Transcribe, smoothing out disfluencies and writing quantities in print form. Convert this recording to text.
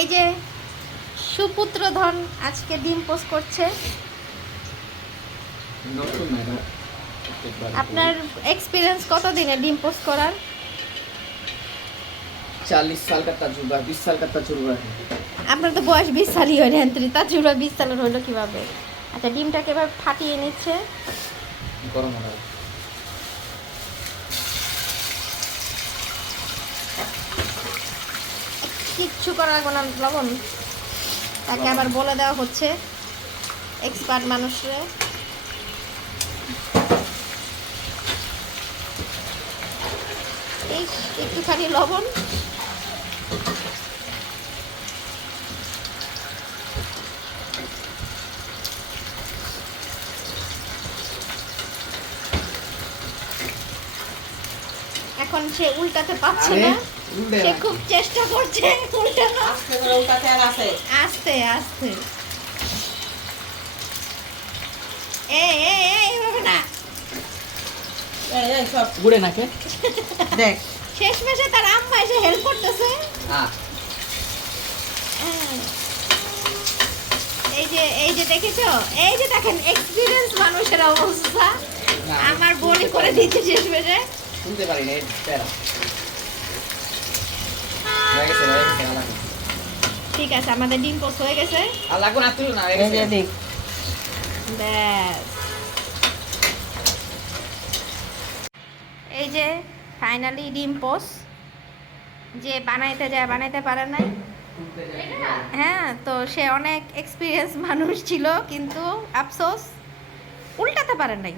এই যে সুপুত্রধন আজকে ডিম পোস্ট করছে। আপনার এক্সপিরিয়েন্স কত দিনে ডিম পোস্ট করার? 40 साल का तजुर्बा, 20 साल का तजुर्बा है। আপনার তো বয়স 20 সালই হয় না, তাজুরা 20 সালের হলো কিভাবে? আচ্ছা, ডিমটাকে এবার ফাটিয়ে নিচ্ছে। গরম হবে। কিচ্ছু করার লাগবে না, লবণ তাকে আবার বলে দেওয়া হচ্ছে এক্সপার্ট মানুষরে। এই একটুখানি লবণ, এখন সে উল্টাতে পারছে না, সে খুব চেষ্টা করছে উল্টানো। আস্তে আস্তে, এইভাবে না, গুড়ে নাকে দেখ শেষ মেশে তার আম্মা এসে হেল্প করতেছে। এই যে দেখেছো, এই যে দেখেন এক্সপিরিয়েন্স মানুষের অবস্থা। আমার বোনই করে দিচ্ছে শেষ মেশে। শুনতে পারি না এটা হয়ে গেছে লাগবে। ঠিক আছে, আমাদের ডিম পোস্ট হয়ে গেছে। আর লাগবে না, তুই না হয়ে গেছে দেখ। ব্যাস, এই যে ফাইনালি ডিম পোস্ট। যে বানাইতে যায় বানাইতে পারে নাই, হ্যাঁ, তো সে অনেক এক্সপিরিয়েন্স মানুষ ছিল, কিন্তু আফসোস উল্টাতে পারে নাই।